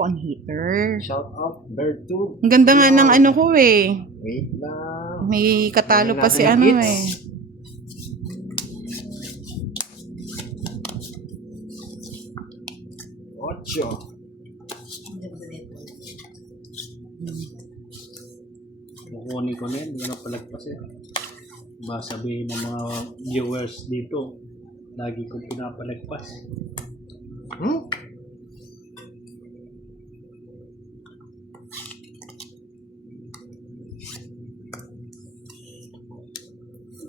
ako ang heater. Shout out, Bird 2. Ang ganda nga ng ano ko eh. Wait lang. May katalo Tingnan pa si natin ano yung eh. hits. 8. Kukunin ko na yan, hindi na palagpasin. Ba sabihin ng mga viewers dito, lagi kong pinapalagpas.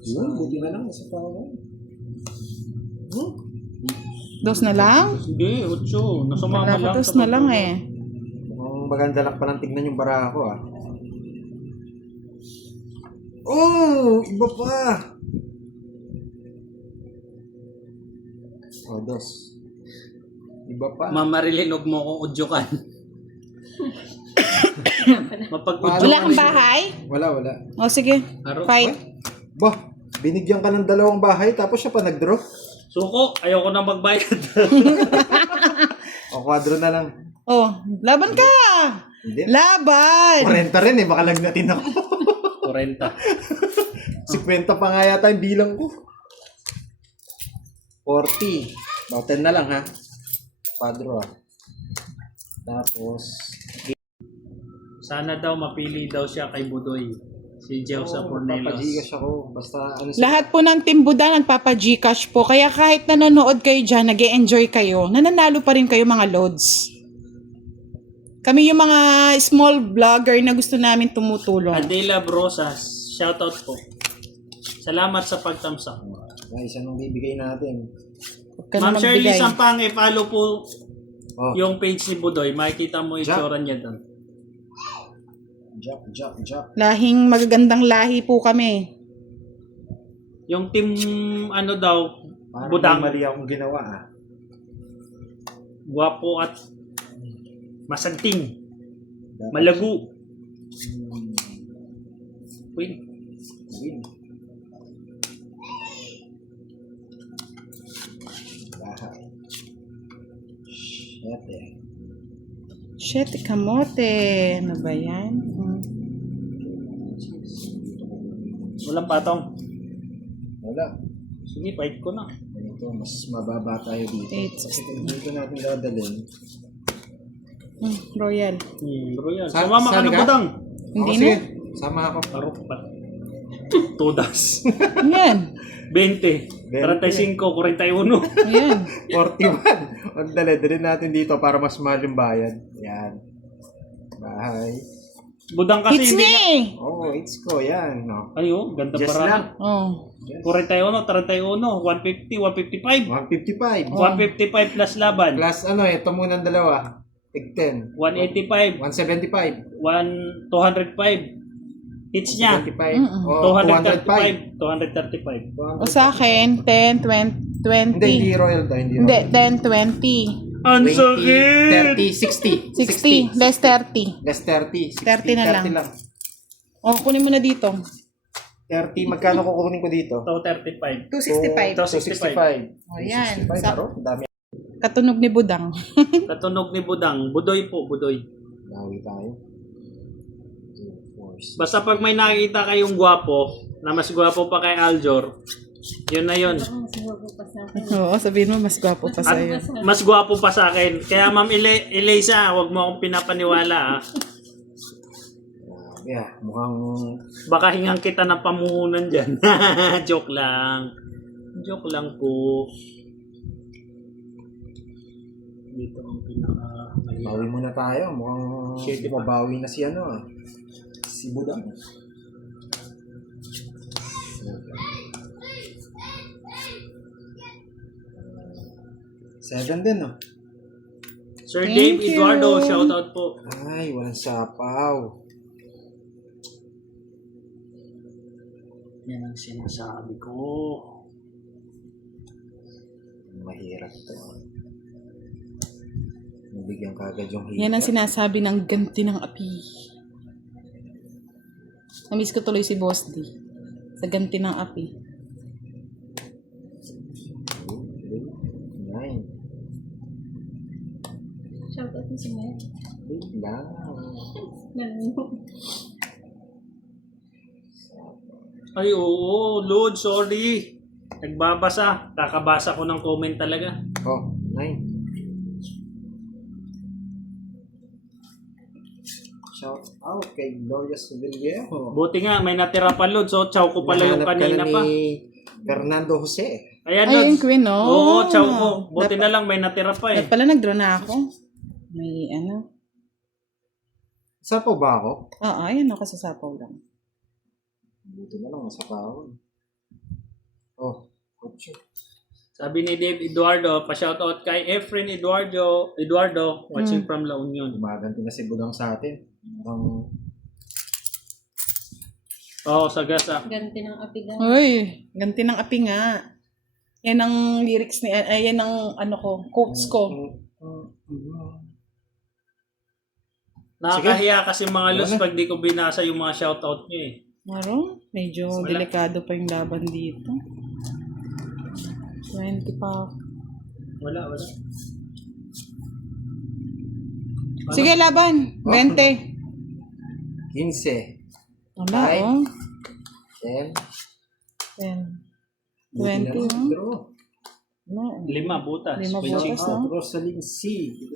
Yun, buti na lang. Nasa tawa. Dos na lang? Hindi, 8. Nasumama Wala lang. ka, dos na lang eh. Mukhang maganda lang palang tignan yung bara ko ah. Oh! Iba pa! Oh, dos. Iba pa. Mamarilin, huwag mo akong udyokan. Mapag-udyokan. Wala kang bahay? Wala. O sige, Aro? fight. Bah, binigyan ka ng 2 bahay tapos siya pa nag-draw. Suko, ayoko na magbayad. O, kwadro na lang. Oh, laban ka! Hindi. Laban! 40 rin eh, baka lagnatin ako. 40. 50 pa nga yata yung bilang ko. 40. O, 10 na lang ha. Kwadro ah. Tapos, Sana daw mapili daw siya kay Budoy. Si Jeusa Cornelos. papagigas ako. Basta ano Lahat po ng Team Buda nagpapa-Gcash po. Kaya kahit nanonood kayo dyan, nag-e-enjoy kayo, nananalo pa rin kayo mga loads. Kami yung mga small vlogger na gusto namin tumutulong. Adela Brosas, shoutout po. Salamat sa pagtamsak. Guys, anong bibigay natin? Huwag ka na Ma'am Shirley magbigay. Sampang, i-follow po Oh, yung page ni Budoy. Makikita mo yung Jack. itsura niya doon. Jack. Lahing magagandang lahi po kami. Yung team, ano daw, Parang Budang, may mali akong ginawa ah. guwapo at masanting, Dapat- malago. Hmm, Win. win. Bahay. Shit eh. Shit, kamote. Ano ba yan? Walang patong. Wala. Sige, fight ko na. Ito, mas mababa tayo dito. 8, Kasi kung dito natin dadalhin. Royal. Bro yan. Sa- Sumama ka saan na ka? Budang. Hindi Sige, na. sama ako. Parok pa. Todas. Yan. 20. 35, 41. Yan. 41. Huwag dali natin dito para mas mahal yung bayad. Yan. Bahay. Budang kasi Hits hindi ni! na. Oh, it's ko. Yan. No. Ayo, ganda Just para. lang. Oh. 41, 31, 150, 155. 155. 155 plus laban. Plus ano eh, ito muna ang dalawa. Tig 10. 185, 175. 205. Hits niya. 175. Oh, 205. 235. 235. O sa akin, 10, 20, Hindi, hindi 20. royal to. Hindi Hindi, royal. 10, 20. Ang 20, sakit! 30, 60, 60. less 30. Less 30. 30 na lang. O, kunin mo na dito. 30. Magkano kukunin ko dito? 235. 265. 265. O, yan. 265. Sa- Aro, dami. Katunog ni Budang. Katunog ni Budang. Budoy po, Budoy. Nawi tayo. Basta pag may nakikita kayong gwapo, na mas gwapo pa kay Aljor, yun na yun. Oo, sabihin mo, mas gwapo pa At sa'yo. mas gwapo pa sa akin. Kaya Ma'am Elisa, huwag mo akong pinapaniwala. Yeah, mukhang Baka hingang kita ng pamuhunan dyan. Joke lang. Joke lang po. Dito ang pinaka... bawi muna tayo. Mukhang Shit, diba? mabawi na si ano ah. Si Budang. Seven din no? Sir Thank Dave you. Eduardo, shoutout po. Ay, walang sapaw. Yan ang sinasabi ko. Mahirap to. Nabigyan ka agad yung Yan ang sinasabi ng ganti ng api. Namiss ko tuloy si Boss D. Sa ganti ng api. 9. Shoutout Wait lang. Ay, oo, Lord, sorry. Nagbabasa. Kakabasa ko ng comment talaga. Oh, 9. Shout out kay Gloria Sevillejo. Buti nga, may natira pa, Lord. So, chow ko pala yung Nahanap ka kanina na pa. ni Fernando Jose. Ayan, Ay, Lord. yung queen, no? Oo, chow ko. Buti na lang, may natira pa eh. At pala nag-draw na ako. May ano. Sapaw ba ako? Oo, ayan ako sa sapaw lang. Buti na lang, nasapaw. Oh, kotse. Sabi ni Dave Eduardo, pa-shoutout kay Efren Eduardo, watching from La Union. Gumaganti na si Budang sa atin. Ang Oo, sagasa. Ganti ng apigan. Uy, ganti ng api nga. Yan ang lyrics ni, ay yan ang ano ko, quotes ko. Nakakahiya kasi mga Luz pag di ko binasa yung mga shoutout niyo eh. Maro, medyo Wala. delikado pa yung laban dito. 20 pa. Wala. Sige, laban. 20. 15, Wala, Ay. oh. 10, 10. buti na 20, lang. oh. Draw. Wala. 5 butas. Lima butas, 25. no? Out, Rosalind C.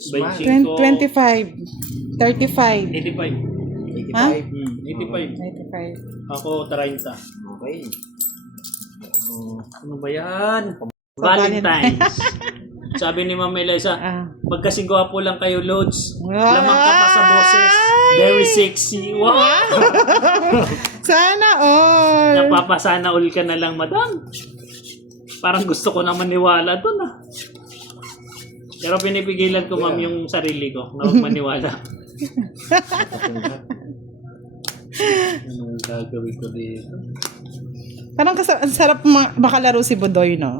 Benching. Guzman. 25. 35. 85. 85. Ha? 85. 95. Ako 30. Okay. Ano ba yan? Valentine's. Sabi ni Ma'am Eliza, Ah. pagkasing gwapo lang kayo, Lods. Wow. Lamang ka pa sa boses. Very sexy. Wow! Sana all. Napapasana all ka na lang, madam. Parang gusto ko na maniwala dun ah. Pero pinipigilan ko, ma'am, yung sarili ko na huwag maniwala. Anong gagawin ko dito? Parang ang sarap makalaro si Budoy, no?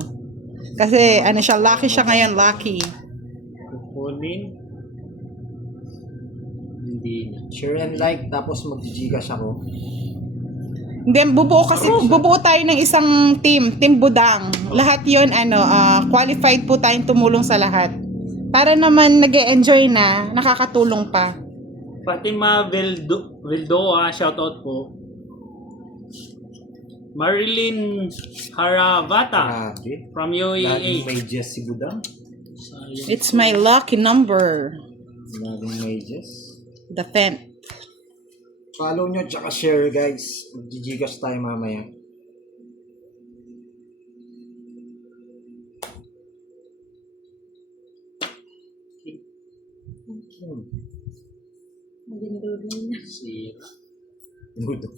Kasi ano siya, lucky siya ngayon, lucky. Kukunin. Hindi na. Share and like, tapos mag-gigas ako. Then bubuo tayo ng isang team Budang. Lahat 'yon qualified po tayong tumulong sa lahat. Para naman nag-e-enjoy na, nakakatulong pa. Fatima Vildoa, shoutout po. Marilyn Haravata Grabe. from Laging UAE. may Jess si Budang. Sayang. It's my lucky number. Laging may Jess. The 10th. Follow nyo, tsaka share guys. Mag-gigas tayo mamaya. Magindulong niya. Sira. Nudo.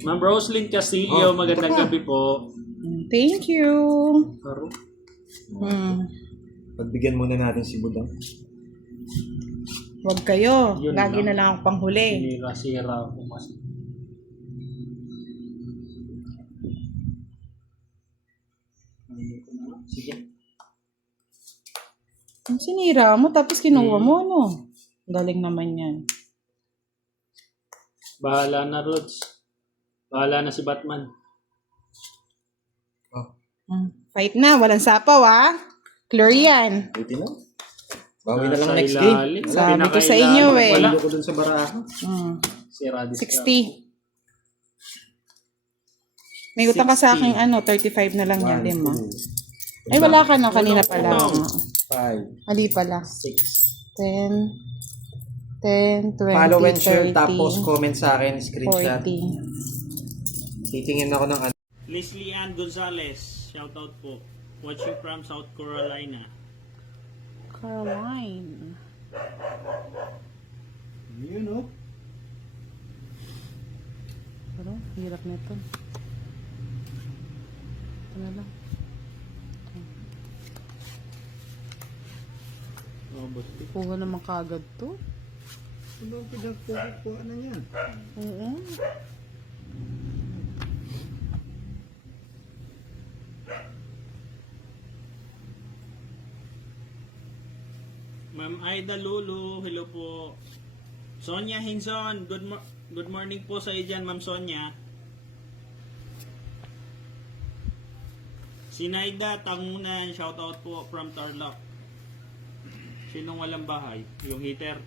Ma'am Roslyn Castillo, Oh, magandang ito pa. gabi po. Thank you. Karo. Pagbigyan muna natin si Budang. Huwag kayo. Yun Lagi lang. na lang akong panghuli. Sinira-sira ako mas. Sige. Ang sinira mo, tapos kinuha mo, no? Galing naman yan. Bahala na, Rods. Bahala na si Batman. Oh, Fight na, walang sapaw, ah. Clear yan. buti na. Bawi na lang Nasa next game. ilalim. Wala, Sabi ko sa Pinakailalim. inyo, eh. Wala. Wala ko dun sa barahan. Sira discount. 60. May utang ka sa akin, 35 na lang yan, 5. Ay, wala ka na, kanina pala. Utang. 5, Ali pala. 6. 10, 10, 20, Follow and share, 30, tapos comment sa akin, screenshot. 40. Titingin ako ng ano. Leslie Ann Gonzalez, shoutout po. Watching from South Carolina. Caroline. Yun o. Pero, hirap na ito. Ito na lang. Oh, buti. Kuha naman kagad to. Ano ang pinagpukuha na yan? Oo. Ma'am Aida Lulu, hello po. Sonia Hinson, good morning po sa iyo dyan, Ma'am Sonia. Sinaida Tangunan, shoutout po from Tarlac. Sinong walang bahay? Yung heater.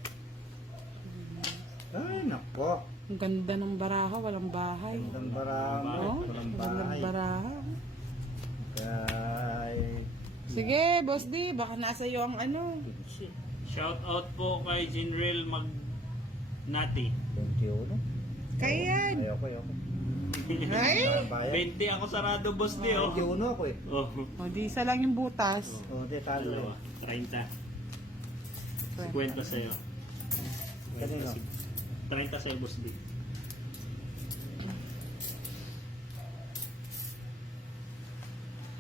Ay, nako. Ang ganda ng baraha, walang bahay. Ang baramo. Oh, Walang ganda ng bahay. baraha. Kay... Sige, Boss D, baka nasa iyo ang ano. Shoutout po kay Jinril Magnati. 21. Kayan. Ayoko. Ay! Bayad. 20 ako sarado, boss di oh. 21 ako eh. Oh. O, di isa lang yung butas. O, di talo Dalawa. eh. 30. 50 sa'yo. Kanino? 30 sa'yo, boss di.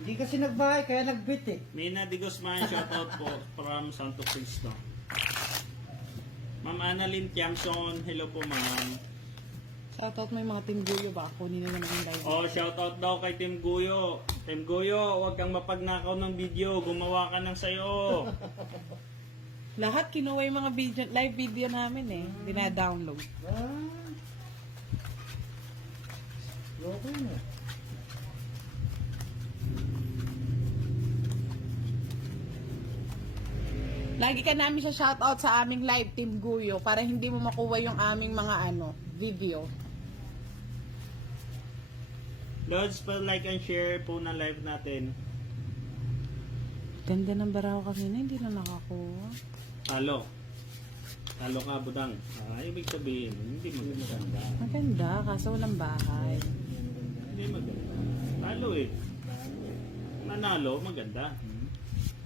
Hindi kasi nagbahay, kaya nagbit eh. Mina Di Guzman, shoutout po from Santo Cristo. Ma'am Annalyn Tiangson, hello po ma'am. Shoutout mo yung mga Team Guyo, baka kunin na naman yung live. Oh, shoutout daw kay Team Guyo. Team Guyo, huwag kang mapagnakaw ng video, gumawa ka ng sayo. Lahat kinuha yung mga video, live video namin eh. Dina-download. Ah. Loko mo. Lagi ka namin siya shoutout sa aming live, Team Guyo, para hindi mo makuha yung aming mga video. Lods, pa-like and share po ng live natin. Ganda ng baraho kanina, hindi na nakakuha. Talo. Talo ka, budang. Ibig sabihin, hindi maganda. Maganda, kaso walang bahay. Hindi maganda. Talo eh. Nanalo, maganda.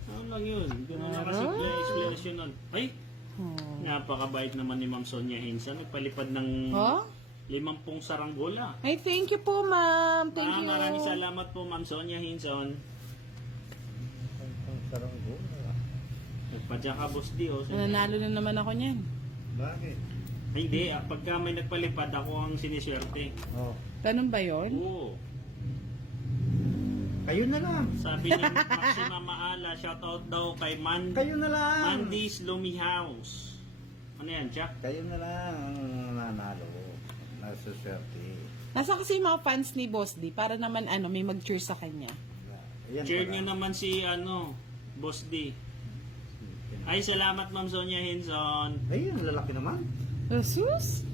Ano lang yun? Gano'n na kasi explanation nun. Ay, Oh. napakabait naman ni Ma'am Sonia Hinsa. Nagpalipad ng Huh? 50 saranggola. Ay, thank you po, ma'am. Thank you. Maraming salamat po, Ma'am Sonia Hinson. Ang sarang gula. Nagpadya ka, boss di, oh. Nanalo na naman ako niyan. Bakit? Ay, hindi, pagka may nagpalipad, ako ang siniswerte. Oh. Ganun ba yun? Oo. Kayo na lang. Sabi ni Maxima Maala, shoutout daw kay Kayo na lang. Mandy's Lumi House. Ano yan, Jack? Kayo na lang ang nanalo. Nasa swerte. Nasa kasi yung mga fans ni Boss D para naman may mag-cheer sa kanya. Ayan Cheer pala. nyo naman si, Boss D. Ay, salamat Ma'am Sonia Hinson. Ay, ang lalaki naman. Jesus?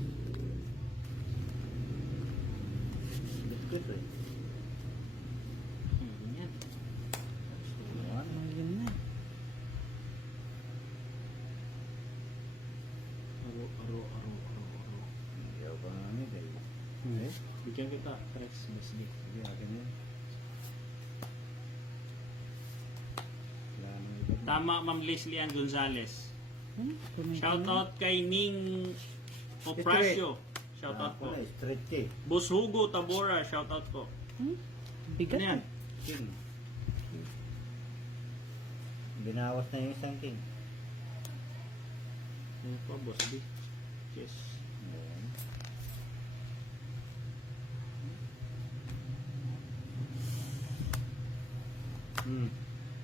Good eh. Yan. Ayan. Ayun na. Aro. Ayaw pa namin eh. Bigyan kita, Rex, Boss D. Sige, akin yun. Wala nang iba. Tama, Ma'am Leslie Ann Gonzalez. Tumingin. Shoutout kay Ning Oprasio. Shoutout po. Straight K. Boss Hugo Tabora, shoutout po. Bigat. Ano yan? King. Binawas na yung isang king. Ano po, Boss D? Yes. Ayan.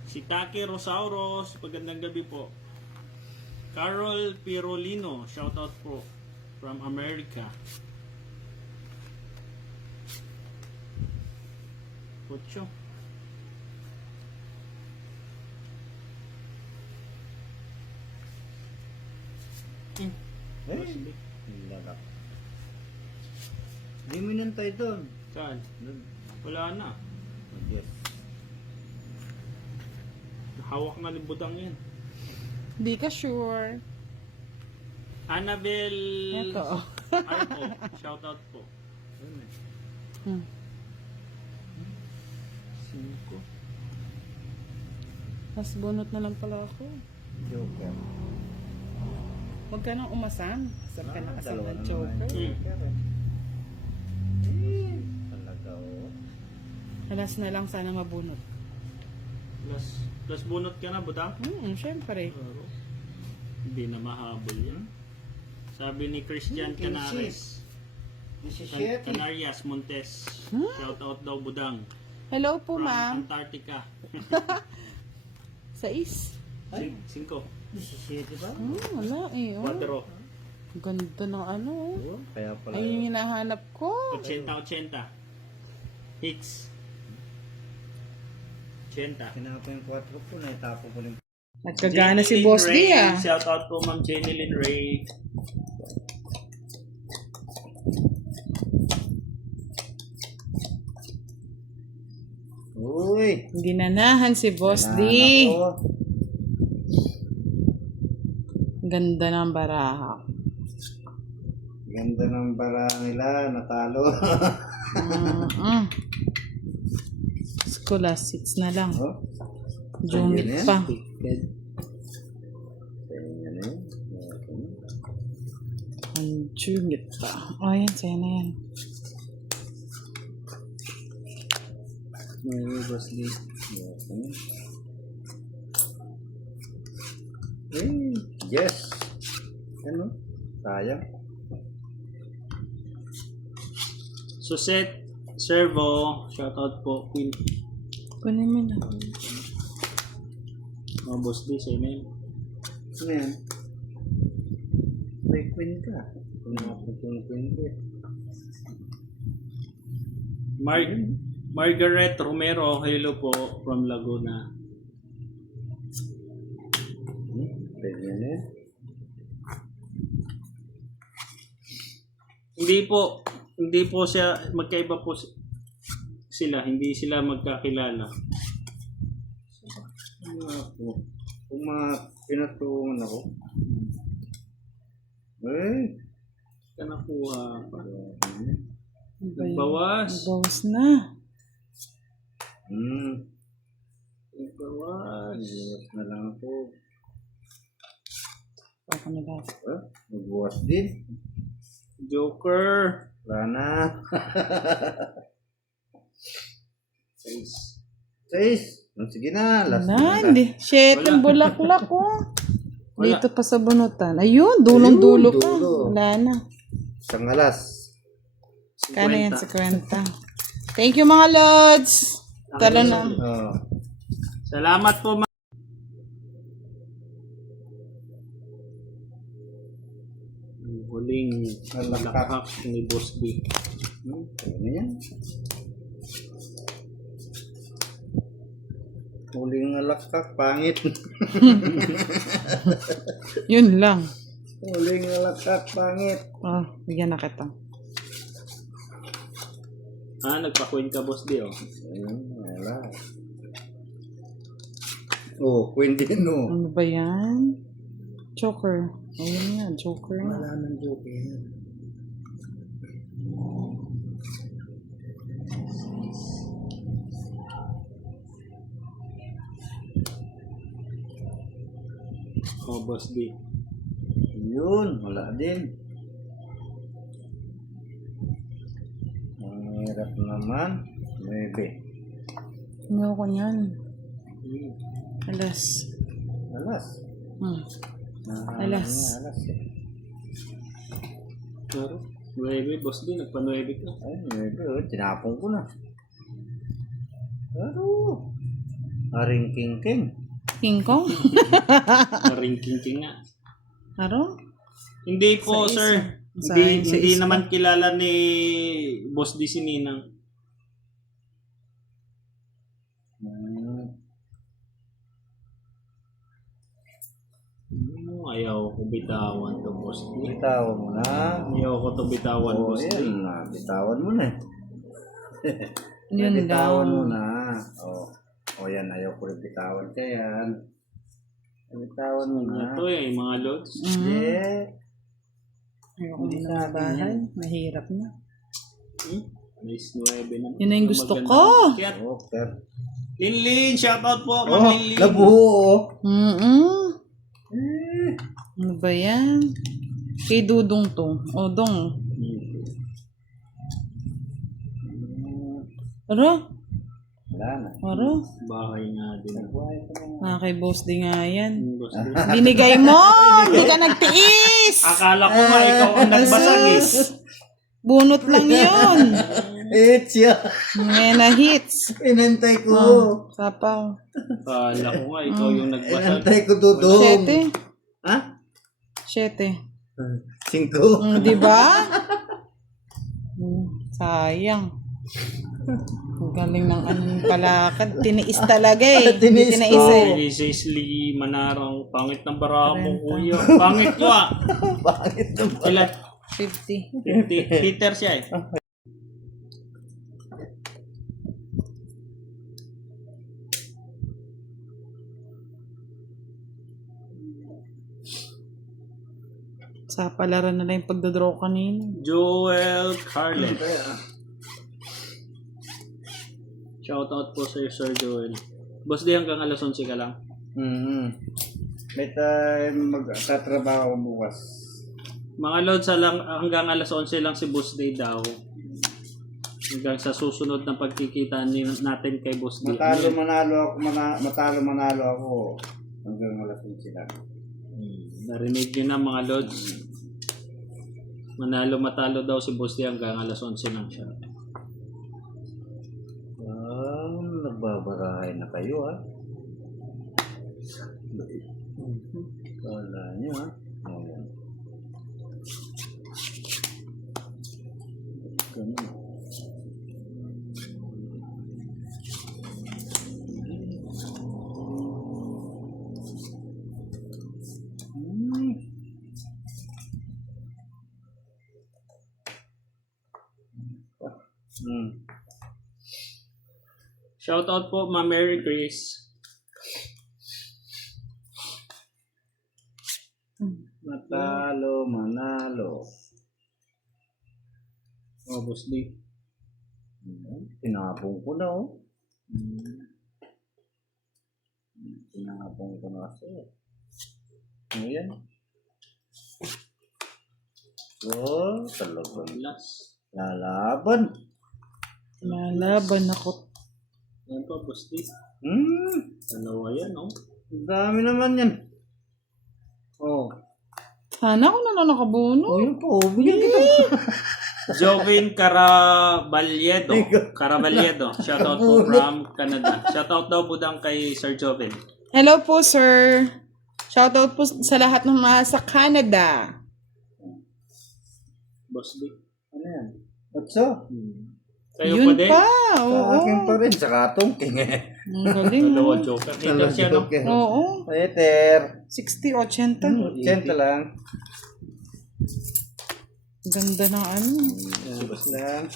Si Taki Rosauros, magandang gabi po. Carol Pirolino, shoutout po from America. Pucho. Eh, lalak. Hindi mo inantay doon. Saan? Doon. Wala na. Yes. Hawak na ni Budang yan. Di ka sure. Annabel Ito. Arpo, shoutout po. Yun eh. Hmm. 5. Mas bunot na lang pala ako. Joker. Huwag ka nang umasang. Saan ka nakasang dalawa ng na joker? naman yung Joker eh. Talaga oh. Alas na lang sana mabunot. Plus bunot ka na, Budang? Syempre. Hindi na mahabol yan. Sabi ni Christian Canares. 17. Canarias Montes. Shoutout daw, Budang. Hello po, From ma'am. Antarctica. 6. 5. 17 ba? Wala eh. Oh. 4. Ganda ng ano. Oh. Oo, kaya pala. Ayun yung hinahanap ko. 80-80. Hicks. 80. Kinapa yung 4 ko, naitapo ko rin. Nagkagana si Jenny Boss Lynn D Ray. ah. Shout out po Ma'am Jenny Lynn Ray. Uy! Ginanahan si Boss D. Kailangan ako. Ganda ng baraha. Ganda ng bara nila, natalo. Mm-mm. Scholastics na lang. Oh, Jumit ayun yan. pa. Ayan yan eh. Okay. Ang jumit pa. Oh, yan. Sa'yo na yan. May Boss D. Okay. Eh, yes. Ano? Sayang. Suset Servo. Shout out po. Queen. Kunin mo na. Mga Boss D, sa'yo na yun. Ano yan? May queen ka. Pinapot yung queen ko eh. Margaret Romero, hello po from Laguna. Ganyan eh. Hindi po siya, magkaiba po sila, hindi sila magkakilala. Kung pinatulungan ako. Eh. Ka nakuha pa. Bawas. Bawas. Bawas na. Bawas. Nagbuwas na lang ako. Ako na ba? Nagbuwas din. Joker. Wala na. 6. 6. Sige na. Last Na, na. hindi. Shit, ang bulaklak ko. Wala. Dito pa sa bunutan. Ayun, dulong-dulo Ayun, pa. dulo. Wala na. Isang alas. Kano yan sa kwenta. Thank you mga lods. Tara na. Oh. Salamat po, huling Malakak. lakak ni Boss D. Ano yan? Huling alakak, pangit. Yun lang. Huling alakak, pangit. Oh, bigyan na kita. Nagpa-coin ka, Boss D, oh. Ayun, wala. Oh, queen din, no. Ano ba yan? Joker. Ayun nga, Joker na. Wala nang joke yan. Oh, Boss D. Yun, wala din. Ang hirap naman. 9. Ano ko niyan? Alas. Alas. Alas. Alas eh. Pero, 9, Boss D, nagpa-9 ka. Ay, 9. Oh, tinapon ko na. Pero, aring king-king. King Kong? King nga. Aro? Hindi po, Sa isa. sir. Sa Hindi isa. naman kilala ni Boss D si Ninang. Ayaw ko bitawan to, Boss D. Bitawan mo na. Ayaw ko to bitawan, Oo, Boss D. yan na. Bitawan mo na. Yun Bitawan lang. mo na. O yan, ayaw ko rin bitawan ka yan. Bitawan mo na. Ito yung mga lods. Hindi. Ayoko na ng bahay. Mahirap na. Nice 9 na. Yun na yung gusto Maganda. ko. Kaya, Okay. Linlin, shoutout po, Oh, Ma'am Linlin. nabuo. Ano ba yan? Kay Dudong to. O, Dong. Aro? Wala na. Aro? Bahay nga din. Kay Boss D nga yan. Boss D. Binigay mo! Hindi ka nagtiis! Akala ko nga ikaw ang nagbasag eh. Bunot lang yun. It's ya. Ngayon na hits. Inantay ko. Sapaw. Akala ko nga ikaw yung nagbasag. Inantay ko, Dudong. 7. Ha? 7. 5. Di ba? Sayang. Ang galing ng anong palakad. Tiniis talaga eh. Tiniis Tiniis ko. eh. Kay Cecily Manarang, pangit ng baraha mo, kuya. Pangit ko ah. Bakit naman? Ilan? 50. 50. Hitter siya eh. Sa palaran na lang yung pagdodraw kanina. Joel Carlet. Shoutout po sa Sir Joel. Boss, di hanggang alas 11 ka lang. May time magtatrabaho bukas. Mga lods, hanggang alas 11 lang si Boss Day daw. Hanggang sa susunod na pagkikita natin kay Boss Day. Matalo manalo ako hanggang alas 11 lang. Narinig nyo na mga lods. Matalo daw si Boss Day hanggang alas 11 lang siya. Nagbabarahay na kayo ha. Wala nyo ha. Ayan. Ganun. Shoutout po, Ma Mary Grace. Matalo manalo. Oh, Boss Day. Tinapong ko na oh. Tinapong ko na kasi. Ayan. Oh, talagang Last. lalaban. Lalaban ako. Yan po, Boss Day. Dalawa yan, oh. Ang dami naman yan. Oh. Sana ako na nakabuno. Oh, yun po. Bigyan kita. Jovin Caraballedo. Shoutout po from Canada. Shoutout daw po dang kay Sir Jovin. Hello po, sir. Shoutout po sa lahat ng mga sa Canada. Boss Day. Ano yan? Otso? Kayo Yun pa din? pa, Sa oo. akin pa rin. Sa katungking eh. Ang galing. Dalawa oh. joker. Hitter siya, no? Oo. Peter. 60, 80. 80 lang. Ganda ng ano. Subas lang.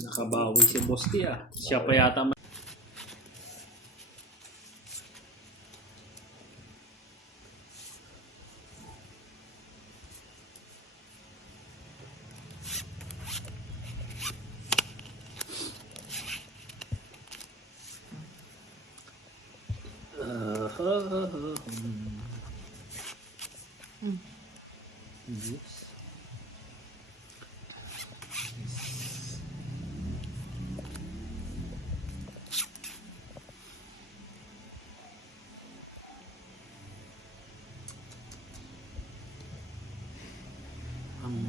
Nakabawi si Boss Day, ah. Siya pa yata ang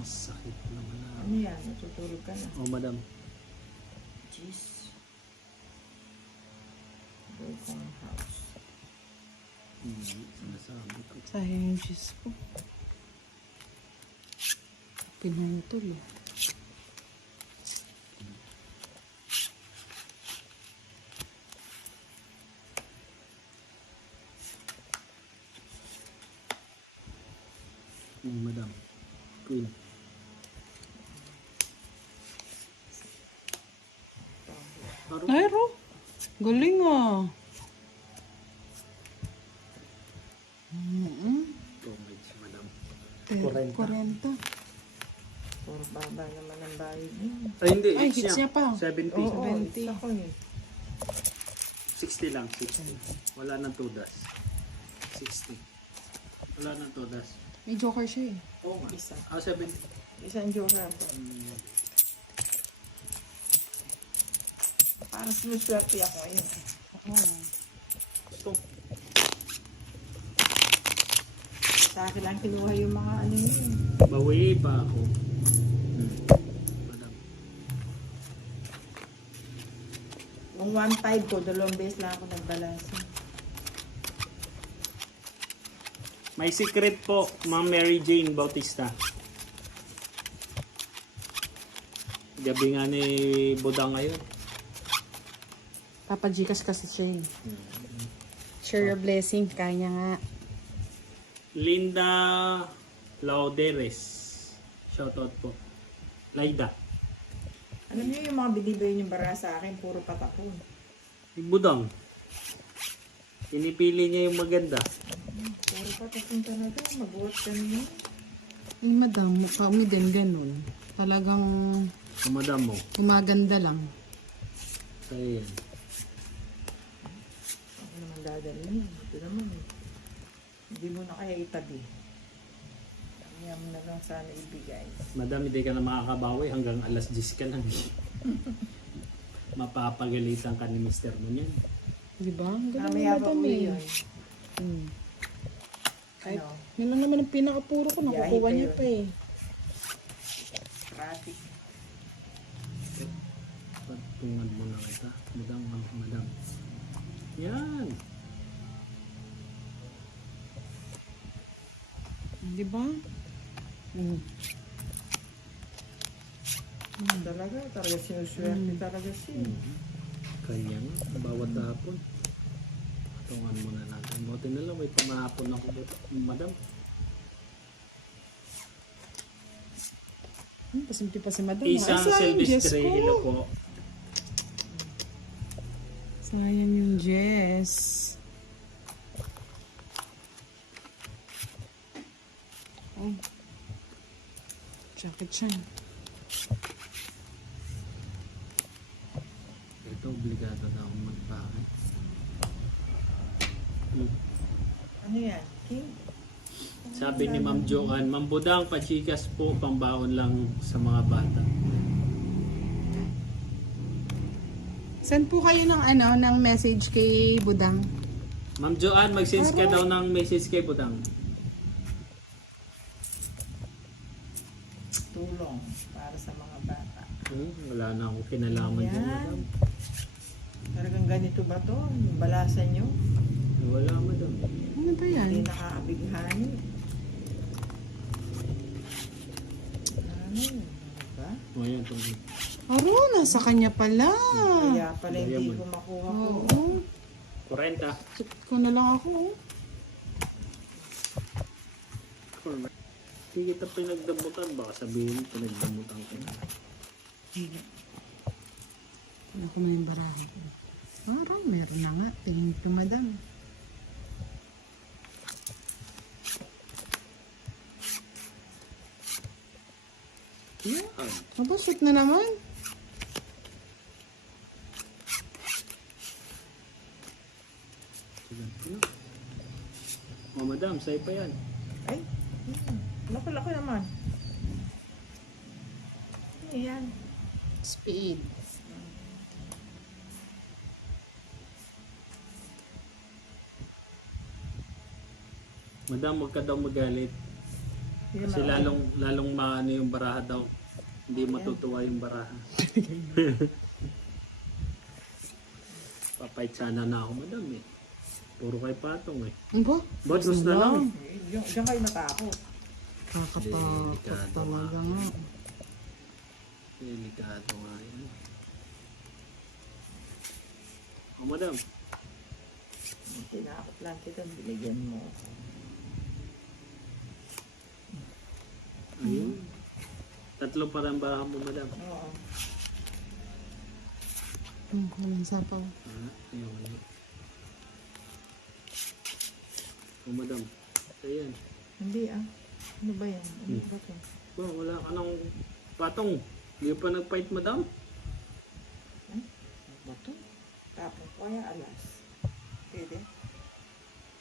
sakit naman. Ano yan? Natutulog ka na. Oh, madam. Jeez. Broken house. Sinasabi ko. Sayang yung jeez ko. Pinutol eh. Madam. Queen. Ay, Ro. Galing ah. Tongage, madam. 40. Puro baba naman ang bayad niya. Ay, hindi. Ay, hits niya pa. 70. Oo, 70. ako eh. 60 lang. 60. Wala nang tudas. 60. Wala nang tudas. May joker siya eh. Oo nga. Isa. 70. Isang joker ako. Parang sinuswerte ako ngayon. Ito. Sa akin lang kinuha yung mga ano yun. Bawi pa ako. Madam. Kung 1.5 ko, 2 beses lang ako nagbalasa. May secret po, Ma'am Mary Jane Bautista. Gabi nga ni Budang ngayon. Papa Gcash kasi siya eh. Share your blessing. Kanya nga. Linda Lauderes. Shoutout po. Laida. Alam niyo yung mga binibigay niyong bara sa akin, puro patapon. Budang. Pinipili niya yung maganda. Puro patapon talaga. Mag-work kami yun. Ay, madam, mukha mo din ganun. Talagang Ang madam mo. gumaganda lang. Sa'yo yan. Ako naman dadalhin yun. Ito naman eh. Hindi mo na kaya itabi. Kaya mo na lang sana ibigay. Madam, hindi ka na makakabawi hanggang alas 10 ka lang. Mapapagalitan ka ni mister mo niyan. Di ba? Ang galing Mamaya ni pa madam uwi eh. yun. Hmm. Kahit, Ano? yun lang naman ang pinakapuro ko. Nakukuha Biyahe niya pa pa eh. Traffic. Patungan mo na kita. Madam. Yan. Di ba? Hmm. Talaga sinuswerte talaga siya. Kanya nga. Bawat hapon. Patungan mo na natin. Buti na lang may pamahapon ako dito. Madam. Pasimple pa si madam. Isang sayang, Jess Silvestre. ko. Hello po. Sayang yung Jess. Oh. Jacket siya. Ito, obligado na akong magpakit. Ano yan? King? Sabi ni Ma'am Joanne, Ma'am Budang, pachikas po, pambaon lang sa mga bata. Send po kayo ng ng message kay Budang. Ma'am Joanne, mag-send ka daw ng message kay Budang. Tulong para sa mga bata. Wala na akong kinalaman dyan, Yan. madam. Talagang ganito ba to? Yung balasan nyo? Wala, madam. Ano ba yan? Hindi nakakabighani. Ano? Diba? O yan, itong Aro, nasa kanya pala. Kaya pala hindi Diamond. ko makuha ko. Oo. 40. Check ko na lang ako. Hindi kita pinagdamutan. Baka sabihin, pinagdamutan ko. Ako na yung barahan ko. Parang meron na nga. Thank you, madam. Yan. Aba, shoot na naman. O, madam, sa'yo pa yan. Ay, laki-laki naman. Ano yan? Speed. Madam, huwag ka daw magalit. Hindi Kasi naman- lalong maano yung baraha daw. Hindi matutuwa yung baraha. Papait sana na ako, madam eh. Puro kay patong eh. Aba, Ba't na lang? Diyan kayo matakot. kakatakot Delikado talaga nga. Delikado nga yan. O, madam. Tinakot lang kita, binigyan mo. Ayun. Tatlo pa rin baraha mo, madam. Oo. Walang sapaw. Ayun. O, madam. Ayan. Hindi ah. Ano ba yan? Ano ba ito? Ba, wala ka ng patong. Hindi pa nag-fight, madam. Ano ba ito? Tapos ko kaya alas. Pwede?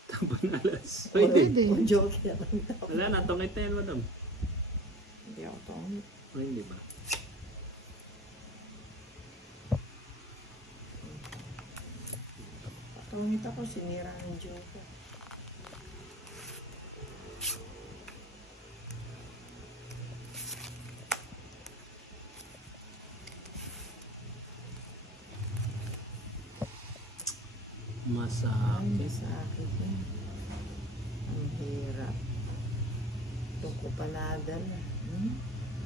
Tapon alas. Pwede. Pwede. O joke lang ito. Wala na, tungit na yan, madam. Hindi ako tongit. O, hindi ba? Tongit ako, sinira ng joke. Masakit. Ay, sa akin yun. Ang hirap. Ito ko pa nadala.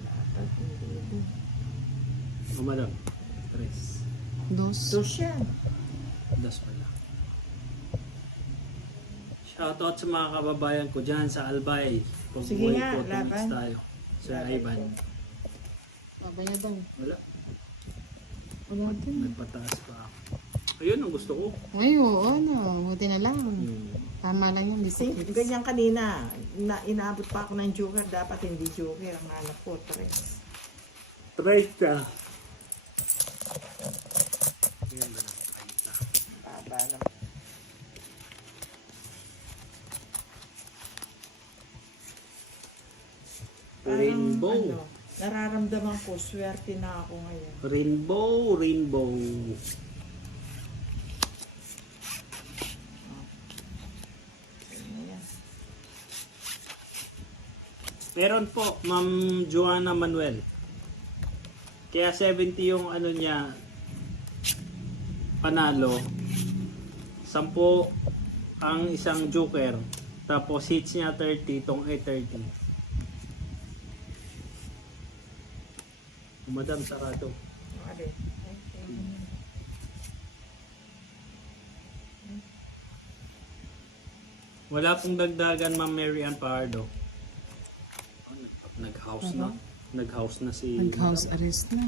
Dapat hindi ito. O madam. 3. Dos. Dos yan. Das pala. Shoutout sa mga kababayan ko dyan sa Albay. Sige nga, po, laban. tayo. Sir Ivan. Babaya daw. Wala. Wala din. Nagpataas pa ako. Ayun ang gusto ko. Ay, oo, ano. Buti na lang. Hmm. Tama lang yung Kasi biscuits. ganyan kanina, inaabot pa ako ng joker. Dapat hindi joker. Ang hanap ko, 3. 30. Ayan na lang. Baba na. Rainbow. Ano, nararamdaman ko, swerte na ako ngayon. Rainbow. Ano yan? Meron po, Ma'am Joanna Manuel. Kaya 70 yung ano niya, panalo. 10 ang isang joker. Tapos hits niya 30, itong A30. Madam, sarado. Okay. Wala pong dagdagan, Ma'am Mary Ann Pardo. Nag-house na. Nag-house na si Nag-house arrest na.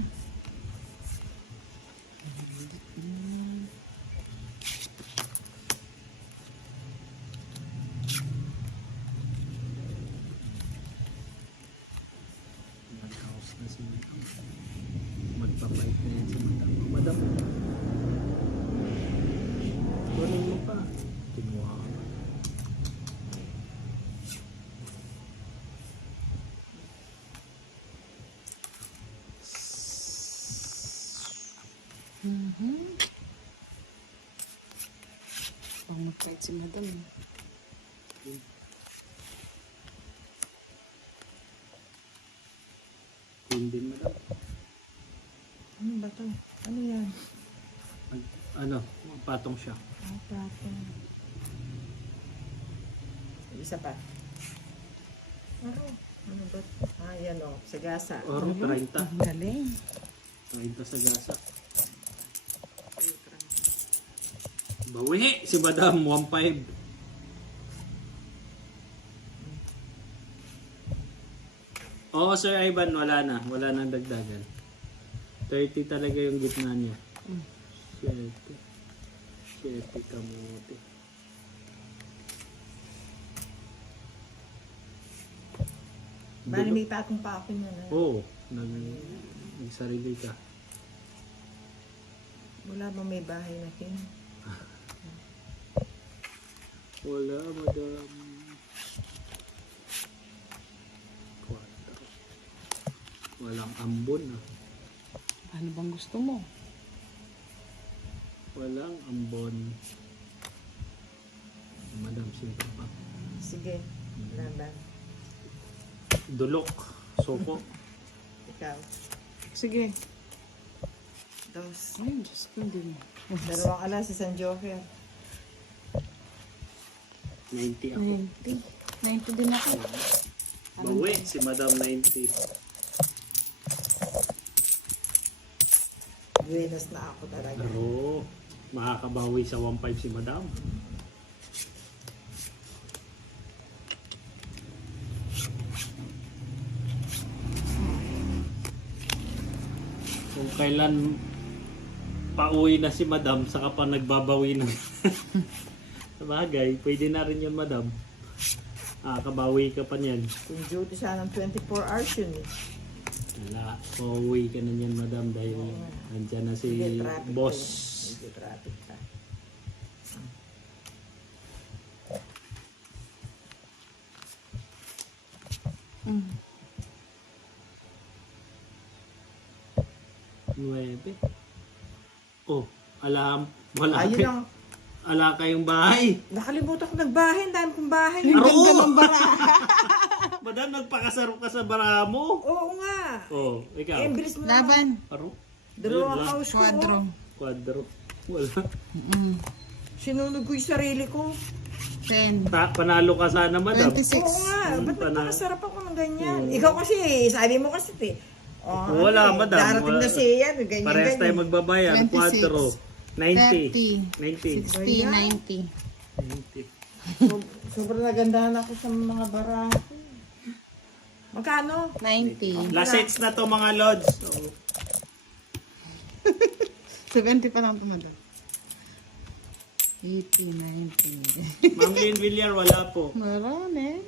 Nag-house na si Madam. Magpapait na yan si Madam. Madam. Kunin mo pa. Kinuha ka. Pang magpait si madam. Queen din, Madam. Ano ba to? Ano yan? Ano, patong siya. Ah, platong. Isa pa. Ano ba? Ah, yan o. Sagasa. Oro, 30. Ang galing. 30 sa gasa. Bawi! Si Madam, 1.5. Oo, Sir Ivan, wala na. Wala nang dagdagan. 30 talaga yung gitna niya. 7. 7 kamote. Bali may patong pa ako niya na. Oo, nagsarili ka. Wala ba may bahay na kin? Wala, Madam. 4. Walang ambon ah. Ano bang gusto mo? Walang ambon. Madam, simple pa. Sige. Laban. Dulok. Soko. Ikaw. Sige. Dos. Ay, Diyos ko din. Dalawang alas, isang joker. 90 ako. 90. 90 din ako. Bawi, si Madam 90. Buenas na ako talaga. Pero, makakabawi sa 1.5 si Madam. Kung kailan pauwi na si Madam, saka pa nagbabawi na. Sabagay, pwede na rin yun, Madam. Kabawi ka pa niyan. Kung duty siya ng 24 hours yun eh. Wala, pauwi ka na niyan, Madam, dahil nandyan na si Sige, traffic boss. pa. Sige, traffic pa. Mm. 9. Oh, alam, wala Ayun kay, ang, ala kayong bahay. nakalimutan ko nagbahay. Ang dami kong bahay. Ang ganda ng bara. Madam, nagpakasaro ka sa bara mo. Oo nga. Oh, ikaw. Eh, bilis mo naman. Laban. Aro? Dalawang Wala. house ko. Quadro. Quadro. Wala. Mm. Sinunog ko yung sarili ko. 10. Panalo ka sana, Madam. 26. Oo nga. Ba't Panalo. nagpakasarap ako ng ganyan? Ikaw kasi, sabi mo kasi, Oh, Wala, madam. Darating na Wala. si Ian. Ganyan, Parehas tayo ganyan. magbabayad. 26, 4. 90. 30, 90. 60, 90. Sobrang nagandahan ako sa mga barato. Magkano? 90. Last sets na to mga lods. So, 70 pa lang ito, madam. 80, 90. Ma'am Lynn Villar, wala po. Marami.